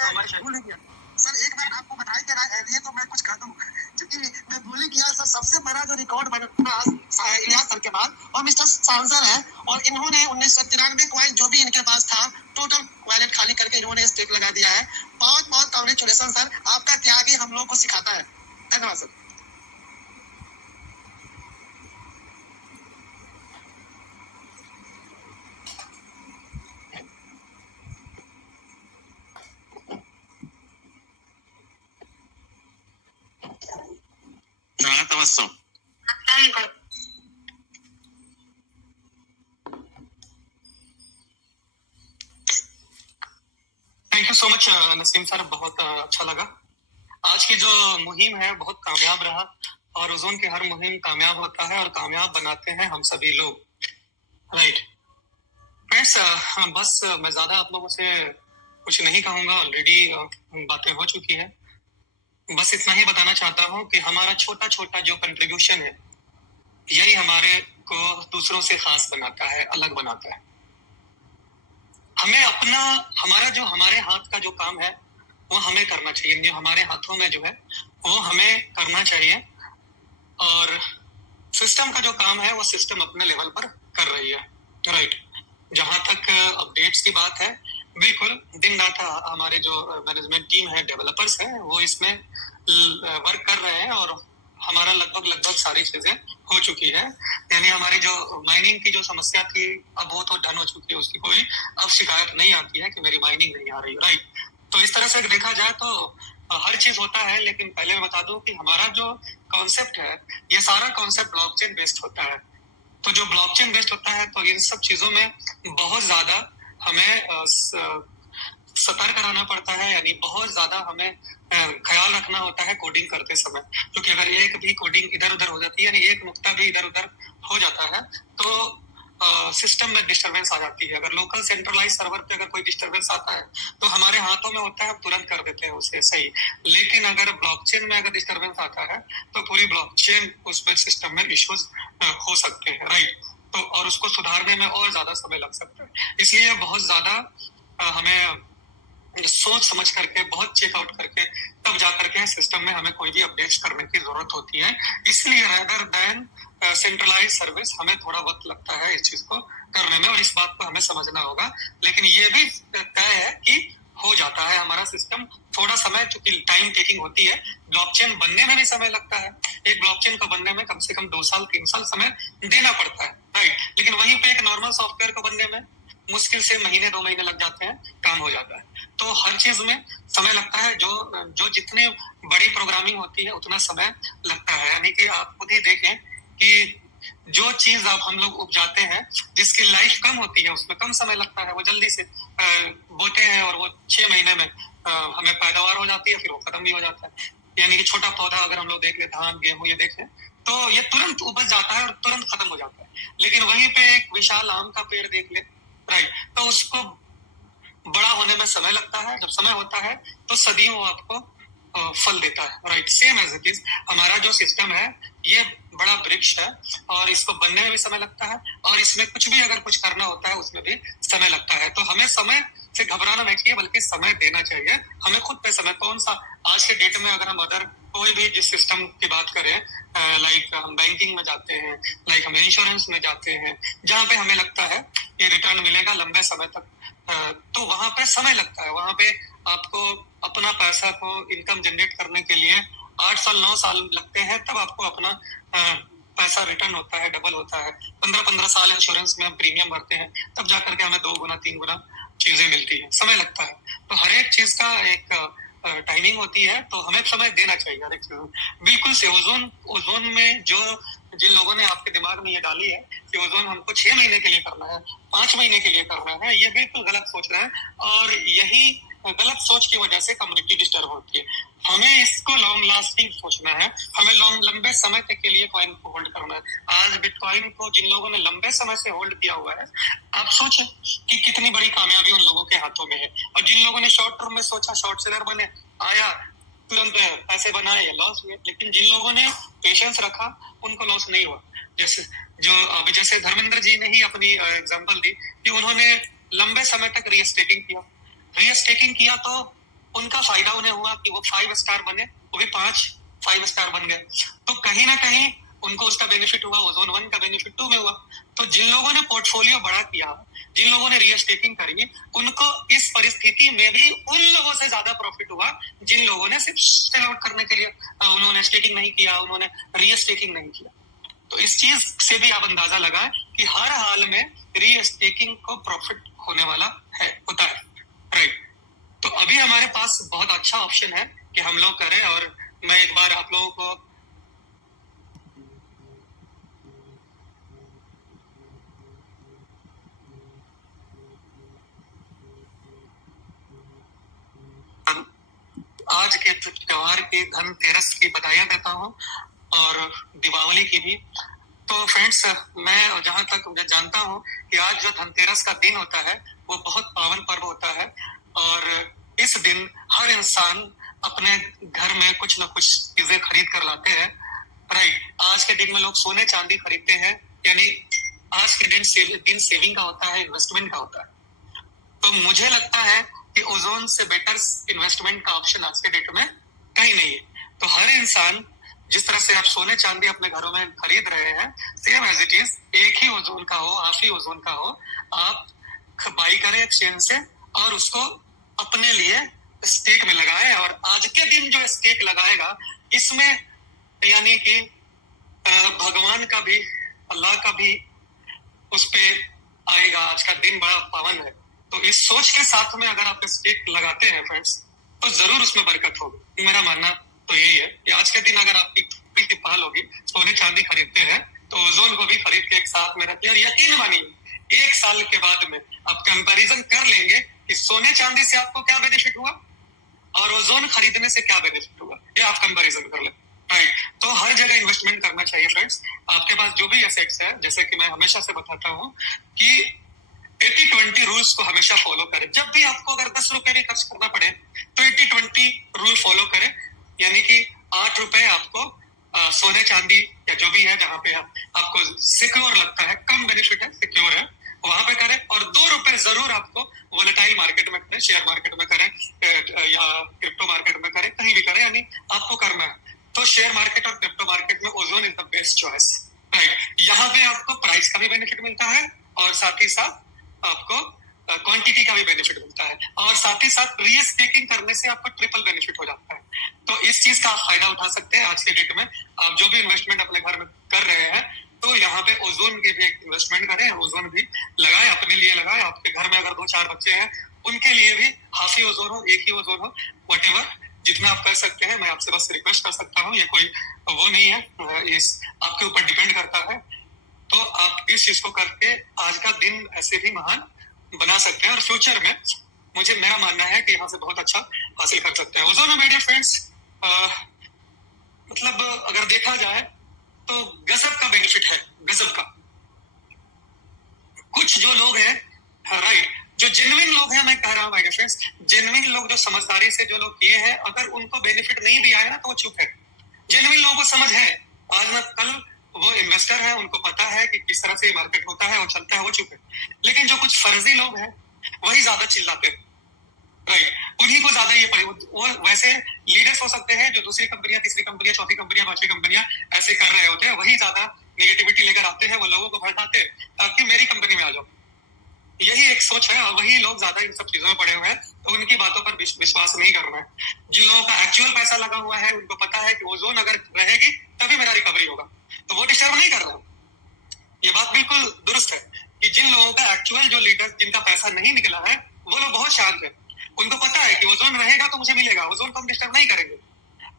भूल ही गया सर, एक बार आपको बताया कि ये तो मैं कुछ कर दूं, क्योंकि मैं भूल ही गया सर। सबसे बड़ा जो रिकॉर्ड बना इलियास सर के बाद और मिस्टर सांसर है, और इन्होंने 1993 क्वाइन जो भी इनके पास था टोटल क्वाइलेट खाली करके इन्होंने स्टेक लगा दिया है। बहुत बहुत कांग्रेचुलेशन सर, आपका त्याग ही हम लोग को सिखाता है। धन्यवाद sir. Thank you so much Naseem sir, बहुत अच्छा लगा। आज की जो मुहिम है बहुत कामयाब रहा, और ओजोन की हर मुहिम कामयाब होता है और कामयाब बनाते हैं हम सभी लोग, राइट फ्रेंड्स। बस मैं ज्यादा आप लोगों से कुछ नहीं कहूंगा, ऑलरेडी बातें हो चुकी है। बस इतना ही बताना चाहता हूँ कि हमारा छोटा छोटा जो कंट्रीब्यूशन है यही हमारे को दूसरों से खास बनाता है, अलग बनाता है। हमें अपना हमारे हाथ का जो काम है वो हमें करना चाहिए, जो हमारे हाथों में जो है वो हमें करना चाहिए, और सिस्टम का जो काम है वो सिस्टम अपने लेवल पर कर रही है, राइट। जहां तक अपडेट्स की बात है, बिल्कुल दिन रात हमारे जो मैनेजमेंट टीम है, डेवलपर्स है, वो इसमें वर्क कर रहे हैं, और हमारा लगभग सारी चीजें हो चुकी है। यानी हमारी जो माइनिंग की जो समस्या थी अब वो तो डन हो चुकी है, उसकी कोई अब शिकायत नहीं आती है कि मेरी माइनिंग नहीं आ रही, राइट। तो इस तरह से देखा जाए तो हर चीज होता है, लेकिन पहले मैं बता दूं कि हमारा जो कॉन्सेप्ट है ये सारा कॉन्सेप्ट ब्लॉकचेन बेस्ड होता है। तो जो ब्लॉकचेन बेस्ड होता है तो इन सब चीजों में बहुत ज्यादा हमें सतर्क रहना पड़ता है, यानी बहुत ज्यादा हमें ख्याल रखना होता है कोडिंग करते समय, क्योंकि अगर एक भी कोडिंग इधर उधर हो जाती है, यानी एक नुक्ता भी इधर उधर हो जाता है तो सिस्टम में डिस्टरबेंस आ जाती है। अगर लोकल सेंट्रलाइज सर्वर पे अगर कोई डिस्टरबेंस आता है तो हमारे हाथों में होता है, हम तुरंत कर देते हैं उसे सही। लेकिन अगर ब्लॉकचेन में अगर डिस्टरबेंस आता है तो पूरी ब्लॉकचेन उस सिस्टम में इश्यूज हो सकते हैं, राइट। तो और उसको सुधारने में और ज्यादा समय लग सकता है, इसलिए बहुत ज्यादा हमें सोच समझ करके, बहुत चेकआउट करके तब जाकर के सिस्टम में हमें कोई भी अपडेट्स करने की जरूरत होती है। इसलिए रेदर देन सेंट्रलाइज सर्विस हमें थोड़ा वक्त लगता है इस चीज को करने में, और इस बात को हमें समझना होगा। लेकिन ये भी तय है कि हो जाता है हमारा सिस्टम, थोड़ा समय चूंकि टाइम टेकिंग होती है, ब्लॉकचेन बनने में भी समय लगता है। एक ब्लॉकचेन को बनने में कम से कम 2 साल 3 साल समय देना पड़ता है, राइट। लेकिन वहीं पे एक नॉर्मल सॉफ्टवेयर को बनने में मुश्किल से महीने 2 महीने लग जाते हैं, काम हो जाता है। तो हर चीज में समय लगता है, जो जितने बड़ी प्रोग्रामिंग होती है उतना समय लगता है। यानी कि आप खुद ही देखें कि जो चीज आप हम लोग उपजाते हैं जिसकी लाइफ कम होती है उसमें कम समय लगता है, वो जल्दी से बोते हैं और वो 6 महीने में हमें पैदावार हो जाती है, फिर वो खत्म भी हो जाता है। यानी कि छोटा पौधा अगर हम लोग देख ले, धान गेहूं ये देखें तो ये तुरंत उपज जाता है और तुरंत खत्म हो जाता है। लेकिन वहीं पे एक विशाल आम का पेड़ देख ले, राइट, तो उसको बड़ा होने में समय लगता है। जब समय होता है तो सदियों आपको फल देता है, right. Same as it is हमारा जो सिस्टम है ये बड़ा वृक्ष है, और इसको बनने में भी समय लगता है, और इसमें कुछ भी अगर कुछ करना होता है उसमें भी समय लगता है। तो हमें समय से घबराना नहीं चाहिए, बल्कि समय देना चाहिए। हमें खुद पे समय, कौन सा आज के डेट में अगर हम अदर कोई भी जिस सिस्टम की बात करें, लाइक हम बैंकिंग में जाते हैं, लाइक हम इंश्योरेंस में जाते हैं, जहाँ पे हमें लगता है ये रिटर्न मिलेगा लंबे समय तक, तो वहां पे समय लगता है। वहां पे आपको अपना पैसा को इनकम जनरेट करने के लिए 8 साल 9 साल लगते हैं, तब आपको अपना पैसा रिटर्न होता है, डबल होता है। 15-15 साल इंश्योरेंस में हम प्रीमियम भरते हैं, तब जाकर के हमें 2 गुना 3 गुना चीजें मिलती है, समय लगता है। तो हर एक चीज का एक टाइमिंग होती है, तो हमें समय देना चाहिए हर एक चीज। बिल्कुल से ओजोन में जो जिन लोगों ने आपके दिमाग में ये डाली है कि ओजोन हमको 6 महीने के लिए करना है, 5 महीने के लिए करना है, ये बिल्कुल गलत सोच रहे हैं, और यही गलत सोच की वजह से कम्युनिटी डिस्टर्ब होती है। हमें इसको लॉन्ग लास्टिंग सोचना है, हमें लंबे समय तक के लिए कॉइन को होल्ड करना है। आज बिटकॉइन को जिन लोगों ने लंबे समय से होल्ड किया हुआ है, आप सोचें कि कितनी बड़ी कामयाबी उन लोगों के हाथों में है। और जिन लोगों ने शॉर्ट टर्म में सोचा, शॉर्ट सेलर बने, आया तुरंत पैसे बनाए या लॉस हुए। लेकिन जिन लोगों ने पेशेंस रखा उनको लॉस नहीं हुआ। जैसे धर्मेंद्र जी ने ही अपनी एग्जांपल दी कि उन्होंने लंबे समय तक रीस्टेकिंग किया तो उनका फायदा उन्हें हुआ कि वो 5 स्टार बने, वो भी 5 स्टार बन गए। तो कहीं ना कहीं उनको उसका बेनिफिट हुआ, ओजोन 1 का बेनिफिट 2 में हुआ। तो जिन लोगों ने पोर्टफोलियो बड़ा किया, जिन लोगों ने रीस्टेकिंग करी, उनको इस परिस्थिति में भी उन लोगों से ज्यादा प्रॉफिट हुआ जिन लोगों ने सिर्फ सेल आउट करने के लिए उन्होंने स्टेकिंग नहीं किया, उन्होंने रीस्टेकिंग नहीं किया। तो इस चीज से भी आप अंदाजा लगाएं कि हर हाल में रीस्टेकिंग को प्रॉफिट होने वाला है, होता है, राइट। तो अभी हमारे पास बहुत अच्छा ऑप्शन है कि हम लोग करें। और मैं एक बार आप लोगों को आज के त्योहार की, धनतेरस की बधाइयां देता हूँ और दीपावली की भी। तो फ्रेंड्स, मैं जहां तक मुझे जानता हूँ कि आज जो धनतेरस का दिन होता है वो बहुत पावन पर्व होता है और इस दिन हर इंसान अपने घर में कुछ न कुछ चीजें खरीद कर लाते हैं, राइट। आज के दिन में लोग सोने चांदी खरीदते हैं, यानी आज के दिन सेविंग का होता है, इन्वेस्टमेंट का होता है। तो मुझे लगता है कि ओजोन से बेटर इन्वेस्टमेंट का ऑप्शन आज के डेट में कहीं नहीं है। तो हर इंसान, जिस तरह से आप सोने चांदी अपने घरों में खरीद रहे हैं, सेम एज इट इज एक ही ओजोन का हो, हाफ ही ओजोन का हो, आप बाई करें एक्सचेंज से और उसको अपने लिए स्टेक में लगाए। और आज के दिन जो स्टेक लगाएगा, इसमें यानी कि भगवान का भी, अल्लाह का भी उस पे आएगा। आज का दिन बड़ा पावन है। तो इस सोच के साथ में अगर आप स्टेक लगाते हैं फ्रेंड्स, तो जरूर उसमें बरकत होगी। मेरा मानना तो यही है कि आज के दिन अगर आपकी पहल होगी, सोने चांदी खरीदते हैं, तो ओजोन को भी खरीद के एक साथ में रखिए। और यकीन मानिए, 1 साल के बाद में आप कंपैरिजन कर लेंगे कि सोने चांदी से आपको क्या बेनिफिट हुआ और ओजोन खरीदने से क्या बेनिफिट हुआ, ये आप कंपैरिजन कर लें, राइट। तो हर जगह इन्वेस्टमेंट करना चाहिए फ्रेंड्स। आपके पास जो भी एसेट्स है, जैसे कि मैं हमेशा से बताता हूँ कि 80-20 रूल्स को हमेशा फॉलो करें। जब भी आपको अगर 10 रुपए भी खर्च करना पड़े तो 80-20 रूल फॉलो करें, यानी कि 8 रुपए आपको सोने चांदी या जो भी है जहां पे आपको सिक्योर लगता है, कम बेनिफिट है, सिक्योर है, वहां पे करें। और 2 रुपए जरूर आपको वोलेटाइल मार्केट में करें, शेयर मार्केट में करें या क्रिप्टो मार्केट में करें, कहीं भी करें, यानी आपको करना है। तो शेयर मार्केट और क्रिप्टो मार्केट में ozone is the best choice, right. यहाँ पे आपको प्राइस का भी बेनिफिट मिलता है और साथ ही साथ आपको क्वांटिटी का भी बेनिफिट मिलता है, और साथ ही साथ रीस्टेकिंग करने से आपको ट्रिपल बेनिफिट हो जाता है। तो इस चीज का आप फायदा उठा सकते हैं। आज के डेट में आप जो भी इन्वेस्टमेंट अपने घर में कर रहे हैं, तो यहाँ पे ओजोन की भी इन्वेस्टमेंट करें, ओजोन भी लगाए, अपने लिए लगाए। आपके घर में अगर 2-4 बच्चे हैं, उनके लिए भी हाफ ही ओजोन हो, एक ही ओजोन हो, व्हाटएवर, जितना आप कर सकते हैं। मैं आपसे बस रिक्वेस्ट कर सकता हूँ, ये कोई वो नहीं है, इस आपके ऊपर डिपेंड करता है। तो आप इस चीज को करके आज का दिन ऐसे भी महान बना सकते हैं और फ्यूचर में मुझे, मेरा मानना है कि यहाँ से बहुत अच्छा हासिल कर सकते हैं। ओजोन मेडिया फ्रेंड्स, मतलब अगर देखा जाए तो गजब का बेनिफिट है, गजब का। कुछ जो लोग हैं, राइट, जो जेन्युइन लोग हैं, मैं कह रहा हूँ भाई फ्रेंड्स, जेन्युइन लोग जो समझदारी से जो लोग किए हैं, अगर उनको बेनिफिट नहीं भी आया ना तो वो चुप है। जेन्युइन लोगों को समझ है, आज न कल वो इन्वेस्टर है, उनको पता है कि किस तरह से मार्केट होता है, वो चलता है, वो चुप है। लेकिन जो कुछ फर्जी लोग हैं वही ज्यादा चिल्लाते हैं, राइट, उन्हीं को ज्यादा ये पड़े। वो वैसे लीडर्स हो सकते हैं जो दूसरी कंपनियां, तीसरी कंपनियां, चौथी कंपनियां, पांचवी कंपनियां ऐसे कर रहे होते हैं, वही ज्यादा निगेटिविटी लेकर आते हैं, वो लोगों को भड़काते हैं ताकि मेरी कंपनी में आ जाओ। यही एक सोच है और वही लोग ज्यादा इन सब चीजों में पड़े हुए हैं। तो उनकी बातों पर विश्वास नहीं करना है। जिन लोगों का एक्चुअल पैसा लगा हुआ है, उनको पता है कि ओजोन अगर रहेगी तभी मेरा रिकवरी होगा, तो वो डिस्टर्ब नहीं कर रहा। ये बात बिल्कुल दुरुस्त है कि जिन लोगों का एक्चुअल, जो लीडर जिनका पैसा नहीं निकला है, वो लोग बहुत शांत है। उनको पता है कि ओजोन रहेगा तो मुझे मिलेगा, ओजोन को हम डिस्टर्ब नहीं करेंगे।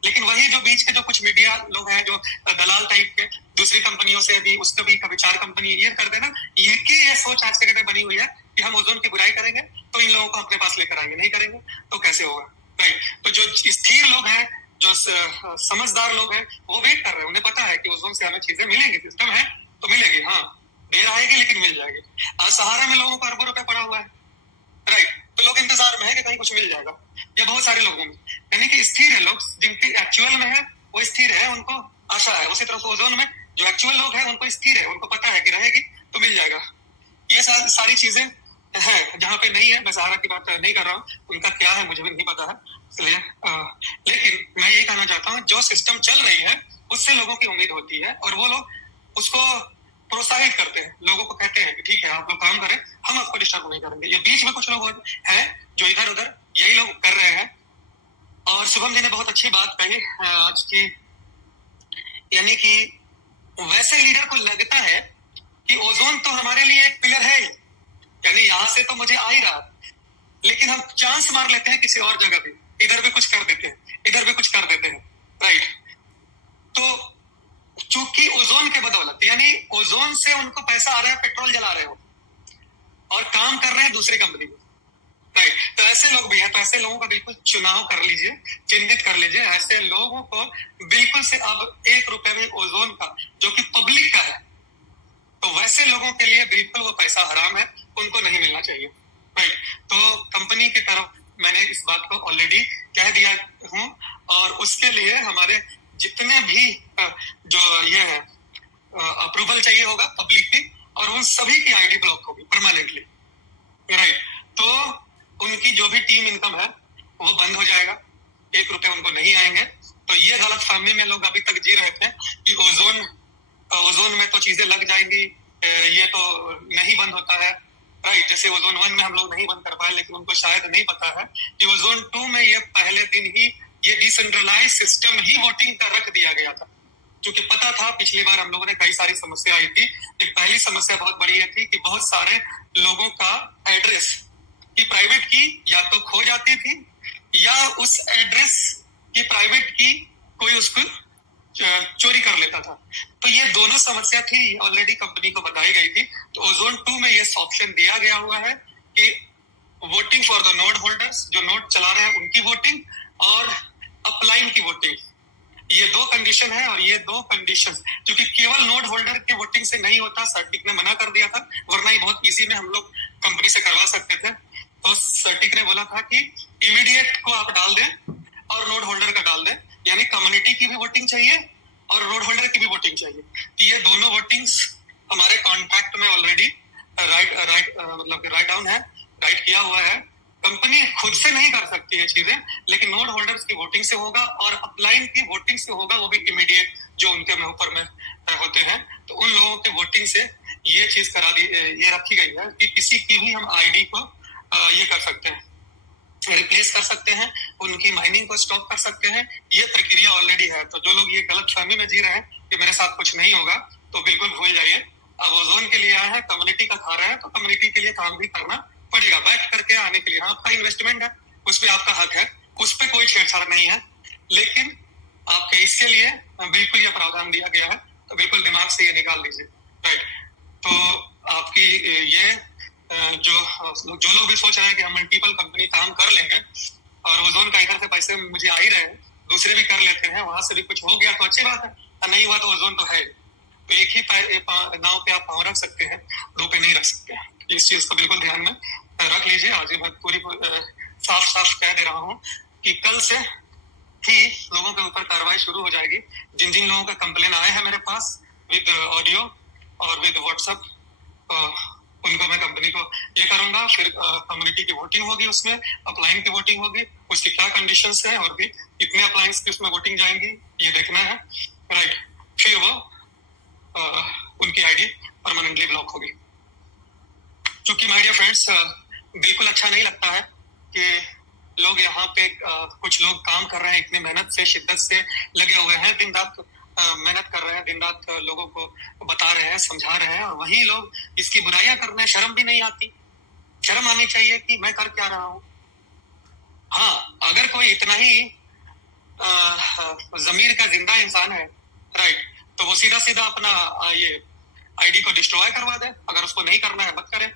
लेकिन वही जो बीच के जो कुछ मीडिया लोग हैं, जो दलाल टाइप के, दूसरी कंपनियों से भी, उसको भी कभी 4 कंपनी ये कर देना, ये सोच आज के दिन बनी हुई है कि हम ओजोन की बुराई करेंगे तो इन लोगों को अपने पास लेकर आएंगे, नहीं करेंगे तो कैसे होगा, राइट। तो जो स्थिर लोग हैं, जो समझदार लोग हैं, वो वेट कर रहे हैं। उन्हें पता है कि ओजोन से हमें चीजें मिलेंगी, सिस्टम है तो मिलेगी, हाँ देर आएगी लेकिन मिल जाएगी। आज सहारा में लोगों को अरबों रुपए पड़ा हुआ है, राइट, तो लोग इंतजार में है कि कहीं कुछ मिल जाएगा। या बहुत सारे लोगों में, यानी कि स्थिर है लोग, जिनकी एक्चुअल में है वो स्थिर है, उनको आशा है। उसी तरह से ओजोन में जो एक्चुअल लोग हैं, उनको स्थिर है, उनको पता है कि रहेगी तो मिल जाएगा। ये सारी चीजें है, जहाँ पे नहीं है, मैं सहारा की बात नहीं कर रहा हूँ, उनका क्या है मुझे भी नहीं पता है, इसलिए लेकिन मैं यही कहना चाहता हूँ, जो सिस्टम चल रही है उससे लोगों की उम्मीद होती है और वो लोग उसको प्रोत्साहित करते हैं, लोगों को कहते हैं कि ठीक है आप लोग काम करें, हम आपको डिस्टर्ब नहीं करेंगे। ये बीच में कुछ लोग हैं जो इधर उधर यही लोग कर रहे हैं। और शुभम जी ने बहुत अच्छी बात कही आज की, यानी कि वैसे लीडर को लगता है कि ओजोन तो हमारे लिए एक पिलर है, यानी यहां से तो मुझे आ ही रहा, लेकिन हम चांस मार लेते हैं किसी और जगह भी, इधर भी कुछ कर देते हैं, इधर भी कुछ कर देते हैं, राइट। तो चूंकि ओजोन के बदौलत, यानी ओजोन से उनको पैसा आ रहा है, पेट्रोल जला रहे हो और काम कर रहे हैं दूसरी कंपनी में, राइट। तो ऐसे लोग भी हैं, तो ऐसे लोगों का बिल्कुल चुनाव कर लीजिए, चिन्हित कर लीजिए। ऐसे लोगों को बिल्कुल से अब 1 रुपए में ओजोन का, जो कि पब्लिक का है, तो वैसे लोगों के लिए बिल्कुल वो पैसा हराम है, उनको नहीं मिलना चाहिए, राइट। तो कंपनी की तरफ मैंने इस बात को ऑलरेडी कह दिया हूं और उसके लिए हमारे जितने भी जो ये है अप्रूवल चाहिए होगा पब्लिक की, और उन सभी की आईडी ब्लॉक होगी परमानेंटली, राइट। तो उनकी जो भी टीम इनकम है वो बंद हो जाएगा, 1 रुपए उनको नहीं आएंगे। तो ये गलत फहमी में लोग अभी तक जी रहे थे कि ओजोन में तो चीजें लग जाएंगी, ये तो नहीं बंद होता है, राइट। जैसे ओजोन 1 में हम लोग नहीं बंद कर पाए, लेकिन उनको शायद नहीं पता है कि ओजोन 2 में ये पहले दिन ही ये डिसेंट्रलाइज सिस्टम ही वोटिंग का रख दिया गया था, क्योंकि पता था पिछली बार हम लोगों ने कई सारी समस्या आई थी। एक पहली समस्या बहुत बड़ी ये थी कि बहुत सारे लोगों का एड्रेस की प्राइवेट की या तो खो जाती थी, या उस एड्रेस की प्राइवेट की कोई उसको चोरी कर लेता था। तो ये दोनों समस्या थी, ऑलरेडी कंपनी को बताई गई थी। तो ओजोन 2 में ये ऑप्शन दिया गया हुआ है कि voting for the node holders, जो नोड चला रहे हैं उनकी वोटिंग, और अपलाइन की वोटिंग, ये 2 कंडीशन है। और ये 2 कंडीशन क्योंकि केवल नोड होल्डर के वोटिंग से नहीं होता, सर्टिक ने मना कर दिया था, वरना ही बहुत इजी में हम लोग कंपनी से करवा सकते थे। तो सर्टिक ने बोला था कि इमीडिएट को आप डाल दें और नोड होल्डर का डाल दें, यानी कम्युनिटी की भी वोटिंग चाहिए और नोड होल्डर की भी वोटिंग चाहिए। तो ये दोनों वोटिंग्स हमारे कॉन्ट्रैक्ट में ऑलरेडी राइट डाउन है, राइट किया हुआ है। कंपनी खुद से नहीं कर सकती है चीजें, लेकिन नोड होल्डर्स की वोटिंग से होगा और अपलाइन की वोटिंग से होगा, वो भी इमीडिएट जो उनके में ऊपर में होते हैं। तो उन लोगों के वोटिंग से ये चीज करा दी, ये रखी गई है कि किसी की भी हम आईडी को ये कर सकते हैं, रिप्लेस कर सकते हैं, उनकी माइनिंग को स्टॉप कर सकते हैं। ये प्रक्रिया ऑलरेडी है। तो जो लोग ये गलत फहमी में जी रहे हैं कि मेरे साथ कुछ नहीं होगा, तो बिल्कुल भूल जाइए। अब ओजोन के लिए आए हैं, कम्युनिटी का खा रहे हैं, तो कम्युनिटी के लिए काम भी करना पड़ेगा। बैठ करके आने के लिए आपका इन्वेस्टमेंट है, उस पर आपका हक है, उस पर कोई छेड़छाड़ नहीं है, लेकिन आपके इसके लिए बिल्कुल ये प्रावधान दिया गया है, तो बिल्कुल दिमाग से ये निकाल दीजिए, राइट। तो आपकी ये जो लोग भी सोच रहे हैं कि हम मल्टीपल कंपनी काम कर लेंगे और ओजोन का इधर से पैसे मुझे आ ही रहे हैं, दूसरे भी कर लेते हैं, वहां से भी कुछ हो गया तो अच्छी बात है, नहीं हुआ तो ओजोन तो है। तो एक ही नाव पे आप पांव रख सकते हैं, 2 पे नहीं रख सकते। इस चीज को बिल्कुल ध्यान में रख लीजिए। आज मैं पूरी साफ साफ कह दे रहा हूँ कि कल से ही लोगों के ऊपर कार्रवाई शुरू हो जाएगी। जिन जिन लोगों का कंप्लेन आए हैं मेरे पास विद ऑडियो और विद व्हाट्सएप, उनको मैं कंपनी को ये करूंगा। फिर कम्युनिटी की वोटिंग होगी, उसमें अपलाइन की वोटिंग होगी, उसकी क्या कंडीशंस हैं और भी कितने अपलाइंस की उसमें वोटिंग जाएंगी, ये देखना है, राइट। फिर वो उनकी आईडी परमानेंटली ब्लॉक होगी। क्योंकि माय डियर फ्रेंड्स, बिल्कुल अच्छा नहीं लगता है कि लोग यहाँ पे कुछ लोग काम कर रहे हैं, इतनी मेहनत से, शिद्दत से लगे हुए हैं, दिन रात मेहनत कर रहे हैं, दिन रात लोगों को बता रहे हैं, समझा रहे हैं, और वही लोग इसकी बुराइयां कर रहे हैं। शर्म भी नहीं आती? शर्म आनी चाहिए कि मैं कर क्या रहा हूँ। हाँ, अगर कोई इतना ही जमीर का जिंदा इंसान है, राइट, तो वो सीधा सीधा अपना ये आईडी को डिस्ट्रॉय करवा दे। अगर उसको नहीं करना है मत करे,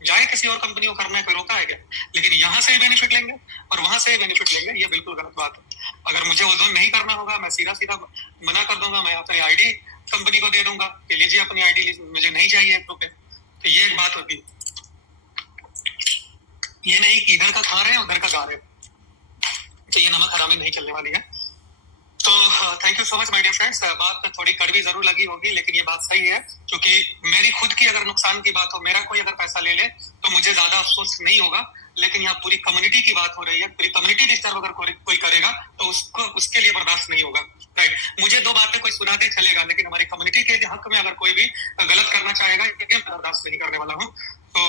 जाए किसी और कंपनी को करना है, कोई रोका है क्या? लेकिन यहाँ से ही बेनिफिट लेंगे और वहां से ही बेनिफिट लेंगे, ये बिल्कुल गलत बात है। अगर मुझे ओजोन नहीं करना होगा, मैं सीधा सीधा मना कर दूंगा, मैं अपनी आईडी कंपनी को दे दूंगा कि लीजिए अपनी आईडी, मुझे नहीं चाहिए 1 रुपए। तो ये एक बात होती, ये नहीं कि इधर का खा रहे हैं उधर का गा रहे हैं, तो ये नमक हरामी नहीं चलने वाली है। तो thank you so much my dear friends. बात थोड़ी कड़वी जरूर लगी होगी, लेकिन ये बात सही है, क्योंकि मेरी खुद की अगर नुकसान की बात हो, मेरा कोई अगर पैसा ले ले तो मुझे ज्यादा अफसोस नहीं होगा, लेकिन यहाँ पूरी कम्युनिटी की बात हो रही है, पूरी कम्युनिटी डिस्टर्ब अगर कोई करेगा तो उसको उसके लिए बर्दाश्त नहीं होगा। राइट, मुझे दो बातें कोई सुना के चलेगा, लेकिन हमारी कम्युनिटी के हक में अगर कोई भी गलत करना चाहेगा, ये बर्दाश्त नहीं करने वाला हूँ। तो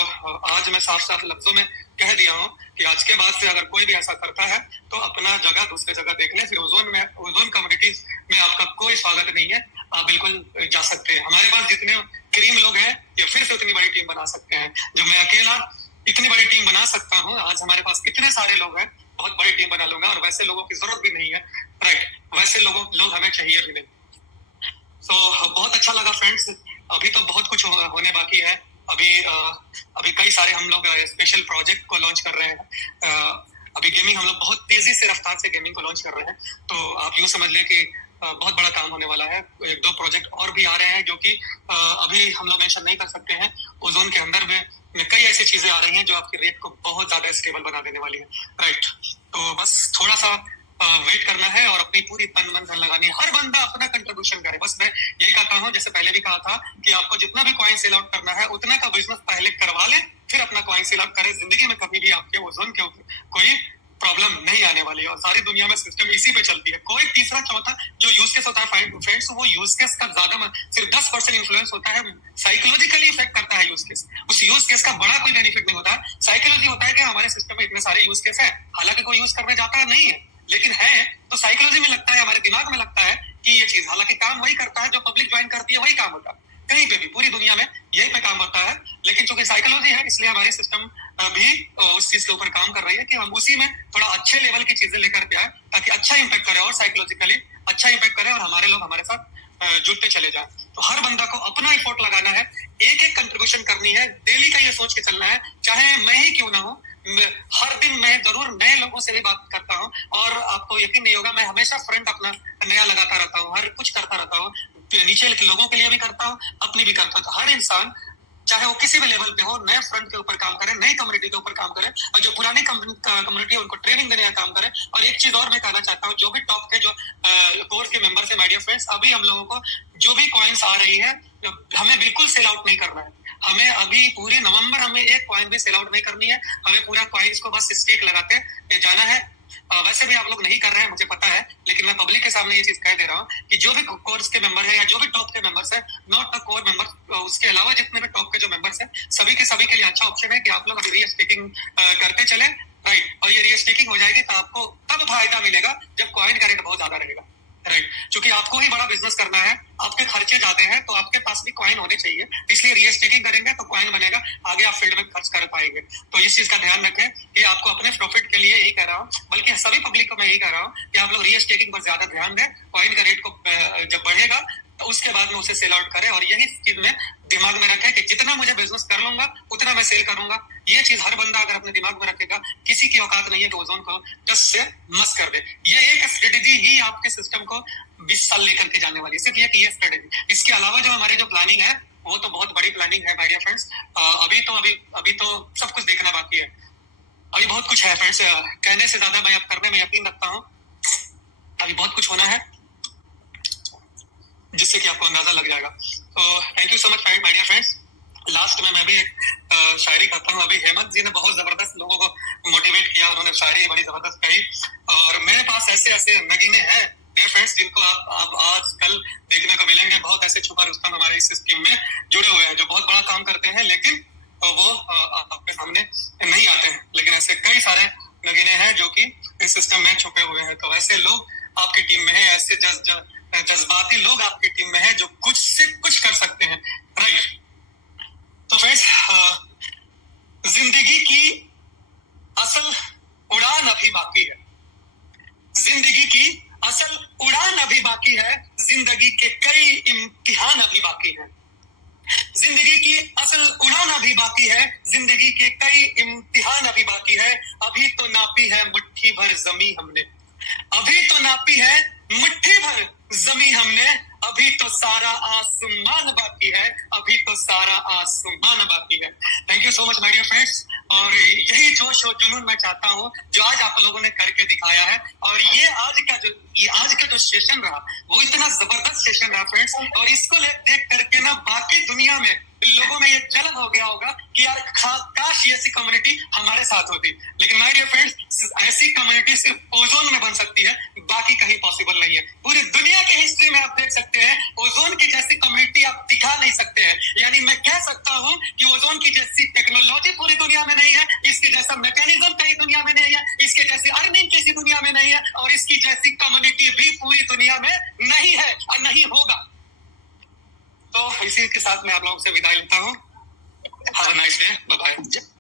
आज मैं साफ साफ लफ्जों में कह दिया हूँ कि आज के बाद से अगर कोई भी ऐसा करता है तो अपना जगह दूसरे जगह देख ले। फिर ओजोन कम्युनिटीज में आपका कोई स्वागत नहीं है, आप बिल्कुल जा सकते हैं। हमारे पास जितने करीम लोग हैं, ये फिर से उतनी बड़ी टीम बना सकते हैं जो मैं अकेला इतनी बड़ी टीम बना सकता हूँ। आज हमारे पास इतने सारे लोग हैं, बहुत बड़ी टीम बना लूंगा, और वैसे लोगों की जरूरत भी नहीं है। राइट, वैसे लोग हमें चाहिए भी नहीं। तो बहुत अच्छा लगा फ्रेंड्स। अभी तो बहुत कुछ होने बाकी है। अभी कई सारे हम लोग स्पेशल प्रोजेक्ट को लॉन्च कर रहे हैं। अभी गेमिंग हम लोग बहुत तेजी से रफ्तार से गेमिंग को लॉन्च कर रहे हैं, तो आप यूं समझ ले कि बहुत बड़ा काम होने वाला है। एक दो प्रोजेक्ट और भी आ रहे हैं जो कि अभी हम लोग मेंशन नहीं कर सकते हैं। ओजोन के अंदर में कई ऐसी चीजें आ रही हैं जो आपकी रेट को बहुत ज्यादा स्टेबल बना देने वाली है। राइट, तो बस थोड़ा सा वेट करना है और अपनी पूरी तन मन धन लगानी है। हर बंदा अपना कंट्रीब्यूशन करे। बस मैं यही कहता हूँ, जैसे पहले भी कहा था, कि आपको जितना भी कॉइन सेल आउट करना है उतना का बिजनेस पहले करवा ले, फिर अपना कॉइन सेल आउट करे। जिंदगी में कभी भी आपके ओजोन के ऊपर कोई प्रॉब्लम नहीं आने वाली है, और सारी दुनिया में सिस्टम इसी पे चलती है। कोई तीसरा चौथा जो यूज केस होता है फ्रेंड्स, वो यूज केस का ज्यादा सिर्फ 10% इन्फ्लुएंस होता है, साइकोलॉजिकली इफेक्ट करता है यूज केस। उस यूज केस का बड़ा कोई बेनिफिट नहीं होता। साइकोलॉजी होता है कि हमारे सिस्टम में इतने सारे यूज केस है, हालांकि कोई यूज करने जाता नहीं है, लेकिन है तो साइकोलॉजी में लगता है, हमारे दिमाग में लगता है कि ये चीज, हालांकि काम वही करता है जो पब्लिक ज्वाइन करती है, वही काम होता है कहीं पे भी पूरी दुनिया में यही पे काम होता है। लेकिन चूंकि साइकोलॉजी है, इसलिए हमारी सिस्टम भी उस चीज के ऊपर काम कर रही है कि हम उसी में थोड़ा अच्छे लेवल की चीजें लेकर के आए, ताकि अच्छा इंपैक्ट करे और साइकोलॉजिकली अच्छा इंपैक्ट करे, और हमारे लोग हमारे साथ जुड़ते चले जाए। तो हर बंदा को अपना एफर्ट लगाना है, एक एक कंट्रीब्यूशन करनी है, डेली का ये सोच के चलना है, चाहे मैं ही क्यों ना हूँ, हर दिन मैं जरूर नए लोगों से भी बात करता हूँ, और आपको यकीन नहीं होगा, मैं हमेशा फ्रंट अपना नया लगाता रहता हूँ, हर कुछ करता रहता हूँ, नीचे के लोगों के लिए भी करता हूँ, अपनी भी करता हूँ। हर इंसान चाहे वो किसी भी लेवल पे हो, नए फ्रंट के ऊपर काम करे, नई कम्युनिटी के ऊपर काम करे, और जो पुरानी कम्युनिटी है उनको ट्रेनिंग देने का काम करे। और एक चीज और मैं कहना चाहता हूँ, जो भी टॉप के जो कोर के मेंबर्स है माय डियर फ्रेंड्स, अभी हम लोगों को जो भी कॉइन्स आ रही है, हमें बिल्कुल सेल आउट नहीं करना है। हमें अभी पूरे नवंबर हमें एक कॉइन भी सेल आउट नहीं करनी है, हमें पूरा कॉइन्स को बस स्टेक लगाते जाना है। वैसे भी आप लोग नहीं कर रहे हैं, मुझे पता है, लेकिन मैं पब्लिक के सामने ये चीज कह दे रहा हूँ कि जो भी कोर्स के मेंबर है या जो भी टॉप के मेंबर्स है, नॉट द कोर मेंबर, उसके अलावा जितने भी टॉप के जो मेंबर्स है, सभी के लिए अच्छा ऑप्शन है कि आप लोग अभी रीस्टेकिंग करते चले। राइट, और ये रीस्टेकिंग हो जाएगी तो आपको तब फायदा मिलेगा जब कॉइन का रेट बहुत ज्यादा रहेगा। राइट, क्योंकि आपको ही बड़ा बिजनेस करना है, आपके खर्चे ज्यादा हैं, तो आपके पास भी कॉइन होने चाहिए, इसलिए रीस्टेकिंग करेंगे तो कॉइन बनेगा, आगे आप फील्ड में खर्च कर पाएंगे। तो इस चीज का ध्यान रखें कि आपको अपने प्रॉफिट के लिए यही कह रहा हूँ, बल्कि सभी पब्लिक को मैं यही कह रहा हूँ कि आप लोग रीस्टेकिंग पर ज्यादा ध्यान दें। कॉइन का रेट को जब बढ़ेगा तो उसके बाद में उसे सेल आउट करें, और यही चीज में दिमाग में रखें कि जितना मुझे बिजनेस कर लूंगा उतना मैं सेल करूंगा। ये चीज हर बंदा अगर अपने दिमाग में रखेगा, किसी की औकात नहीं है कि ओजोन को टच से मस कर दे। ये एक स्ट्रेटेजी ही आपके सिस्टम को 20 साल लेकर के जाने वाली, सिर्फ ये स्ट्रेटेजी। इसके अलावा जो हमारी जो प्लानिंग है वो तो बहुत बड़ी प्लानिंग है माय डियर फ्रेंड्स। अभी तो सब कुछ देखना बाकी है, अभी बहुत कुछ है फ्रेंड्स। कहने से ज्यादा मैं अब करने में यकीन रखता हूँ। अभी बहुत कुछ होना है जिससे कि आपको अंदाजा लग जाएगा। तो thank you so much my dear friends. Last में मैं भी एक शायरी कहता हूँ। अभी हेमंत जी ने बहुत जबरदस्त लोगों को मोटिवेट किया, उन्होंने शायरी बड़ी जबरदस्त कही, और मेरे पास ऐसे ऐसे नगीने हैं डियर फ्रेंड्स जिनको आप आज कल देखने को मिलेंगे। बहुत ऐसे छुपा रुस्तम हमारे इस स्कीम में जुड़े हुए हैं जो बहुत बड़ा काम करते हैं, लेकिन वो आपके सामने नहीं आते हैं। लेकिन ऐसे कई सारे नगीने हैं जो कि इस सिस्टम में छुपे हुए हैं। तो ऐसे लोग आपकी टीम में है, ऐसे जज्बाती लोग आपकी टीम में है जो कुछ से कुछ कर सकते हैं। राइट, तो फ्रेंड्स, जिंदगी की असल उड़ान अभी बाकी है, जिंदगी की असल उड़ान अभी बाकी है, जिंदगी के कई इम्तिहान अभी बाकी है, जिंदगी की असल उड़ान अभी बाकी है, जिंदगी के कई इम्तिहान अभी बाकी है। अभी तो नापी है मुट्ठी भर जमी हमने, अभी तो नापी है मुट्ठी भर जमी हमने, अभी तो सारा आसमान बाकी है, अभी तो सारा आसमान बाकी है। Thank you so much my dear friends. और यही जोश और जुनून मैं चाहता हूँ जो आज आप लोगों ने करके दिखाया है, और ये आज का जो सेशन रहा वो इतना जबरदस्त सेशन रहा फ्रेंड्स, और इसको देख करके ना बाकी दुनिया में लोगों में ये जलन हो गया होगा कि यार काश ये ऐसी कम्युनिटी हमारे साथ होती। लेकिन माय डियर फ्रेंड्स, ऐसी कम्युनिटी सिर्फ ओजोन में बन सकती है, बाकी कहीं पॉसिबल नहीं है। पूरी दुनिया के हिस्ट्री में आप देख सकते हैं ओजोन की जैसी कम्युनिटी आप दिखा नहीं सकते हैं। यानी मैं कह सकता हूं कि ओजोन की जैसी टेक्नोलॉजी पूरी दुनिया में नहीं है, इसके जैसा मैकेनिज्म कहीं दुनिया में नहीं है, इसके जैसी अर्निंग किसी दुनिया में नहीं है, और इसकी जैसी कम्युनिटी भी पूरी दुनिया में नहीं है और नहीं होगा। तो इसी के साथ मैं आप लोगों से विदाई लेता हूँ। Have a nice day, bye bye.